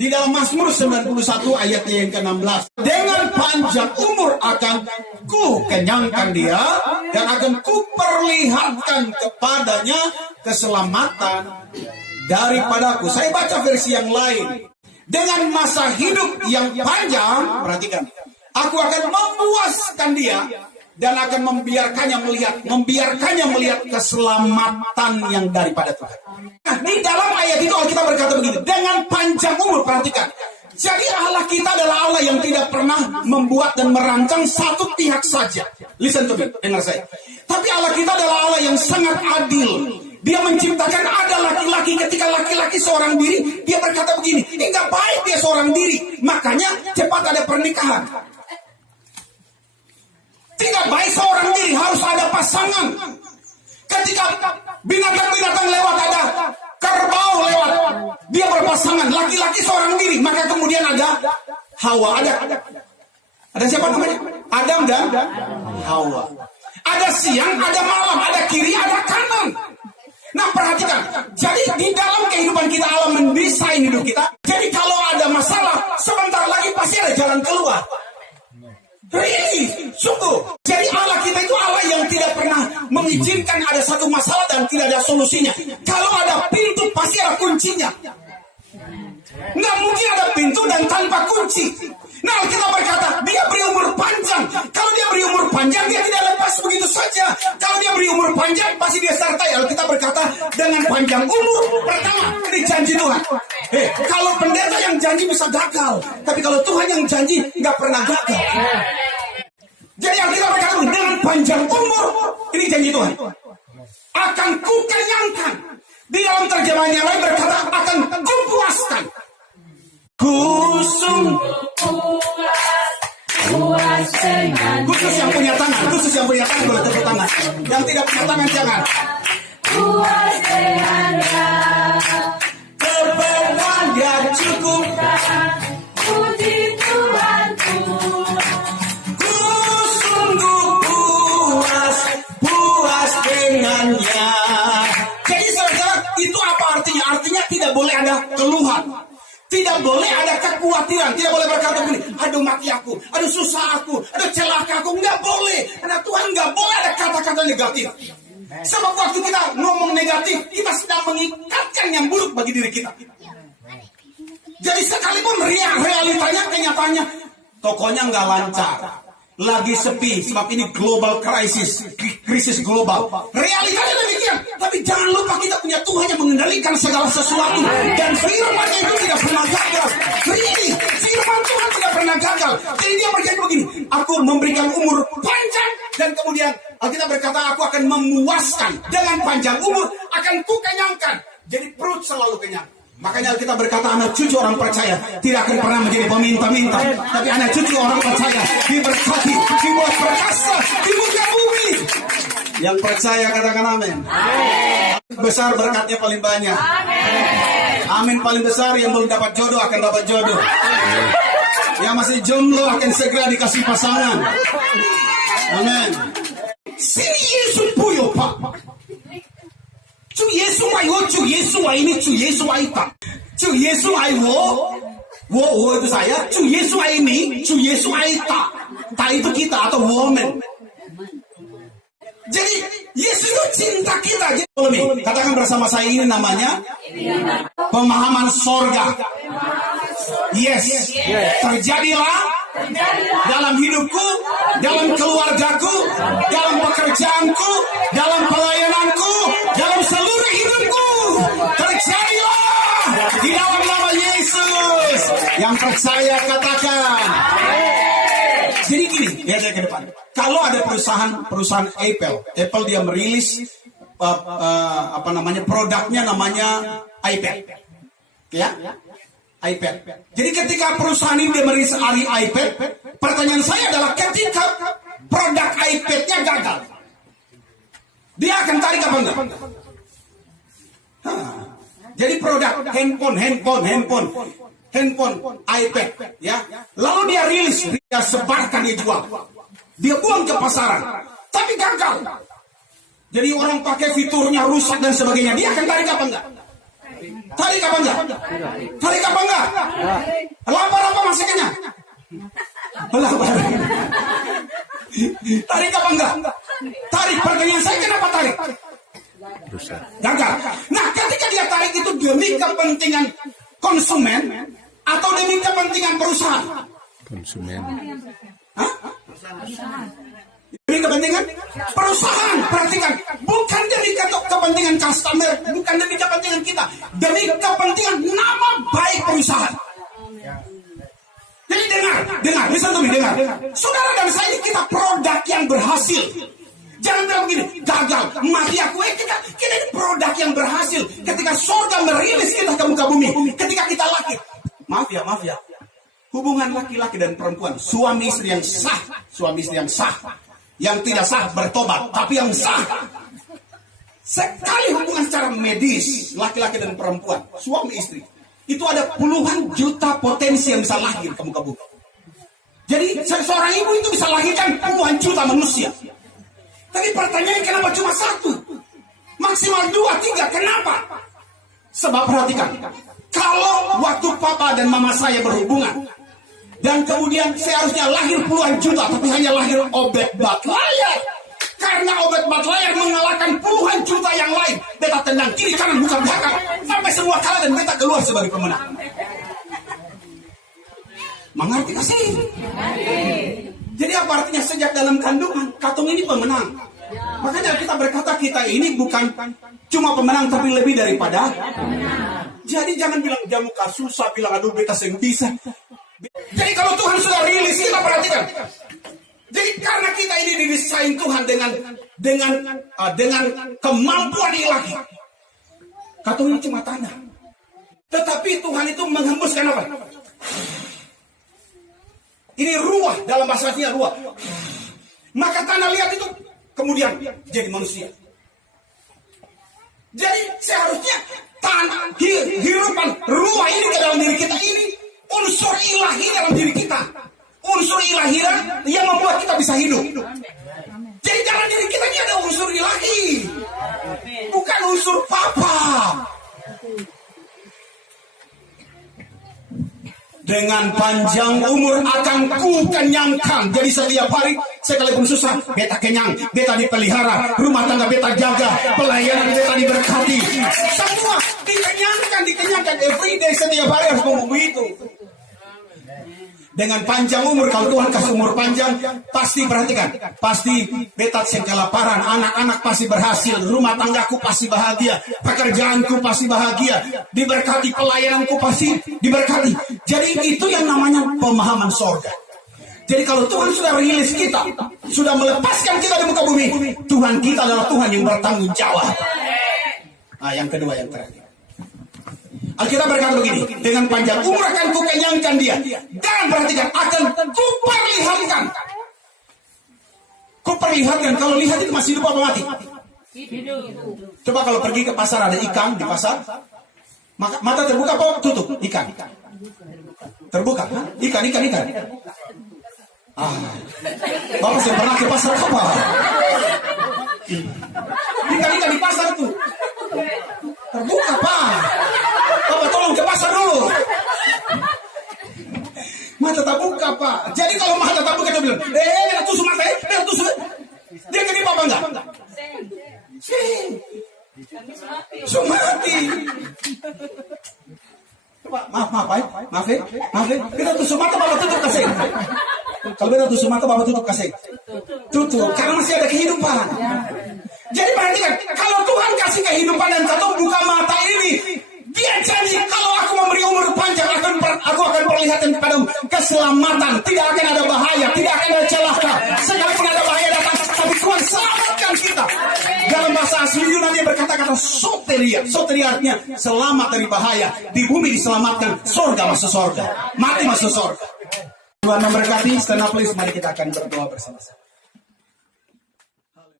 Di dalam Mazmur 91 ayat yang ke-16. Dengan panjang umur akan ku kenyangkan dia, dan akan ku perlihatkan kepadanya keselamatan daripadaku. Saya baca versi yang lain. Dengan masa hidup yang panjang, perhatikan, aku akan memuaskan dia, dan akan membiarkannya melihat keselamatan yang daripada Tuhan. Nah, di dalam ayat itu Alkitab berkata begini, dengan panjang umur, perhatikan. Jadi Allah kita adalah Allah yang tidak pernah membuat dan merancang satu pihak saja. Listen to me, dengar saya. Tapi Allah kita adalah Allah yang sangat adil. Dia menciptakan ada laki-laki, ketika laki-laki seorang diri, dia berkata begini, enggak baik dia seorang diri, makanya cepat ada pernikahan. Tidak baik seorang diri, harus ada pasangan. Ketika binatang-binatang lewat, ada kerbau lewat, dia berpasangan. Laki-laki seorang diri, maka kemudian ada Hawa. Ada siapa namanya? Adam dan Hawa. Ada siang, ada malam, ada kiri, ada kanan. Nah, perhatikan. Jadi di dalam kehidupan kita Allah mendesain hidup kita. Jadi kalau ada masalah, sebentar lagi pasti ada jalan keluar. Really, sungguh. Jadi Allah kita itu Allah yang tidak pernah mengizinkan ada satu masalah dan tidak ada solusinya. Kalau ada pintu pasti ada kuncinya. Nggak mungkin ada pintu dan tanpa kunci. Nah, kita berkata dia beri umur panjang. Kalau dia beri umur panjang, dia tidak lepas begitu saja. Kalau dia beri umur panjang, pasti dia sertai. Kalau kita berkata dengan panjang umur, pertama ini janji Tuhan. Kalau pendeta yang janji bisa gagal, tapi kalau Tuhan yang janji nggak pernah gagal. Jadi yang kita berkata dengan panjang umur, ini janji Tuhan. Akan ku kenyangkan. Di dalam terjemahan yang lain berkata akan ku puaskan. Khusus yang punya tangan, boleh tepuk tangan. Yang tidak punya tangan jangan. Puas dengannya, kebenaran dia cukup. Puji Tuhanku, ku sungguh puas dengannya. Jadi saudara, itu apa artinya? Artinya tidak boleh ada keluhan. Tidak boleh ada kekhawatiran. Tidak boleh berkata begini, aduh mati aku, aduh susah aku, aduh celaka aku. Nggak boleh. Karena Tuhan nggak boleh ada kata-kata negatif. Sebab waktu kita ngomong negatif, kita sedang mengikatkan yang buruk bagi diri kita. Jadi sekalipun realitanya, kenyataannya, tokonya nggak lancar, lagi sepi, sebab ini global krisis global. Realitanya demikian. Tapi jangan lupa kita punya Tuhan yang mengendalikan segala sesuatu. Dan firman-Nya itu tidak pernah gagal. Ini firman Tuhan tidak pernah gagal. Jadi dia berkata begini, aku memberikan umur panjang, dan kemudian kita berkata aku akan memuaskan. Dengan panjang umur akan ku kenyangkan. Jadi perut selalu kenyang. Makanya kita berkata anak cucu orang percaya tidak akan pernah menjadi peminta-minta, tapi anak cucu orang percaya diberkati, dibuat perkasa di muka bumi. Yang percaya katakan amin. Besar berkatnya paling banyak. Amin paling besar. Yang belum dapat jodoh akan dapat jodoh. Yang masih jomblo akan segera dikasih pasangan. Amin. Sini Yesus puyo pak. Chủ Yesus爱我，主Yesus爱你，主Yesus爱他，主Yesus爱我itu saya，主Yesus爱你，主Yesus爱他，他itu kita atau woman. Jadi Yesus itu cinta kita. Jadi katakan bersama saya, ini namanya pemahaman sorga. Yes. Terjadilah dalam hidupku, dalam keluargaku, dalam pekerjaanku, dalam pelayananku, dalam seluruh hidupku. Terjadilah di dalam nama Yesus. Yang percaya katakan. Jadi gini, lihat ke depan. Kalau ada perusahaan Apple dia merilis produknya namanya iPad. Ya? iPad. Jadi ketika perusahaan ini dia merilis iPad, pertanyaan saya adalah ketika produk iPad-nya gagal, dia akan tarik apa enggak? Jadi produk handphone, iPad, ya. Lalu dia rilis, dia sebarkan, dia jual, dia buang ke pasaran, tapi gagal. Jadi orang pakai fiturnya rusak dan sebagainya, dia akan tarik apa enggak? Tarik apa enggak? Tarik apa enggak? Lapar apa masih kenyang? Lapar. Tarik apa enggak? Tarik. Pertanyaan saya, kenapa tarik? Gagal. Nah, ketika dia tarik itu demi kepentingan konsumen atau demi kepentingan perusahaan? Konsumen. Hah? Demi kepentingan perusahaan. Perhatikan, bukan demi kepentingan customer, bukan demi kepentingan kita, demi kepentingan nama baik perusahaan. Jadi dengar, listen to me, dengar. Saudara dan saya ini kita produk yang berhasil. Jangan bilang begini, gagal, mati aku. Kita ini produk yang berhasil. Ketika surga merilis kita ke muka bumi, ketika kita lahir. Maaf ya. Hubungan laki-laki dan perempuan, suami istri yang sah, yang tidak sah bertobat, tapi yang sah. Sekali hubungan secara medis, laki-laki dan perempuan, suami istri, itu ada puluhan juta potensi yang bisa lahir ke muka bumi. Jadi seorang ibu itu bisa lahirkan puluhan juta manusia. Tapi pertanyaannya, kenapa cuma satu? Maksimal 2, 3, kenapa? Sebab perhatikan, kalau waktu papa dan mama saya berhubungan, dan kemudian seharusnya lahir puluhan juta, tapi hanya lahir obet bat layar. Karena obat bat layar mengalahkan puluhan juta yang lain. Beta tendang kiri kanan bukan belakang, sampai semua kalah dan beta keluar sebagai pemenang. Mengerti gak sih? Jadi apa artinya sejak dalam kandungan Katung ini pemenang. Makanya kita berkata kita ini bukan cuma pemenang tapi lebih daripada. Jadi jangan bilang dia muka susah, bilang aduh beta seng bisa. Jadi kalau Tuhan sudah rilis, kita perhatikan. Jadi karena kita ini didesain Tuhan dengan kemampuan ilahi. Katung ini cuma tanah. Tetapi Tuhan itu menghembuskan apa? Ini ruah, dalam bahasa Latinnya ruah. Maka tanah liat itu kemudian jadi manusia. Jadi seharusnya tanah, hirupan ruah ini ke dalam diri kita ini unsur ilahi dalam diri kita. Unsur ilahi yang membuat kita bisa hidup. Jadi dalam diri kita ini ada unsur ilahi, bukan unsur papa. Dengan panjang umur akan ku kenyangkan. Jadi setiap hari sekalipun susah, beta kenyang, beta dipelihara, rumah tangga beta jaga, pelayanan beta diberkati. Semua dikenyangkan everyday, setiap hari harus ngomong begitu. Dengan panjang umur, kalau Tuhan kasih umur panjang, pasti perhatikan, pasti beta seng kelaparan, anak-anak pasti berhasil, rumah tanggaku pasti bahagia, pekerjaanku pasti bahagia, diberkati, pelayananku pasti diberkati. Jadi itu yang namanya pemahaman sorga. Jadi kalau Tuhan sudah rilis kita, sudah melepaskan kita di muka bumi, Tuhan kita adalah Tuhan yang bertanggung jawab. Nah, yang kedua, yang terakhir, Alkitab berkata begini, dengan panjang umur akan kukenyangkan dia, dan perhatikan, akan kuperlihatkan. Kuperlihatkan, kalau lihat itu masih hidup apa mati? Hidup. Coba kalau pergi ke pasar, ada ikan di pasar, mata terbuka apa tutup? Ikan. Terbuka, ikan. Bapak saya pernah ke pasar apa? Ikan di pasar tuh terbuka, Pak. Bapak tolong ke pasar dulu. Mata tak buka, Pak. Jadi kalau mata tak buka, dia bilang, beda tusuk mata, beda tusuk. Dia kedip apa enggak? Sumati. Maaf, beda tusuk mata, Bapak tutup kasih. Kalau beda tusuk mata, Bapak tutup kasih. Tutup, karena masih ada kehidupan. Jadi perhatikan, kalau Tuhan kasih kehidupan dan satu buka mata ini, dia janji kalau aku memberi umur panjang, aku akan perlihatkan kepadamu keselamatan. Tidak akan ada bahaya, tidak akan ada celaka. Sekalipun ada bahaya datang, tapi Tuhan selamatkan kita. Dalam bahasa asli Yunani berkata-kata soteria. Soteria artinya selamat dari bahaya. Di bumi diselamatkan, surga masuk surga, mati masuk surga. Tuhan memberkati. Stand up please, mari kita akan berdoa bersama-sama.